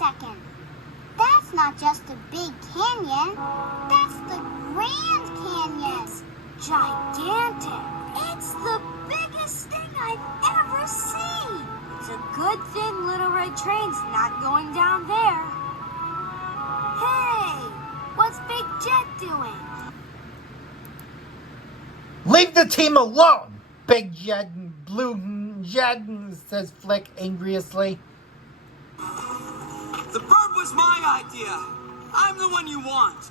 second. That's not just a big canyon. That's the Grand Canyon. It's gigantic. It's the biggest thing I've ever seen. It's a good thing Little Red Train's not going down there. Hey, what's Big Jet doing? Leave the team alone, Big Jet and Blue Jet, says Flik angriously. The bird was my idea. I'm the one you want.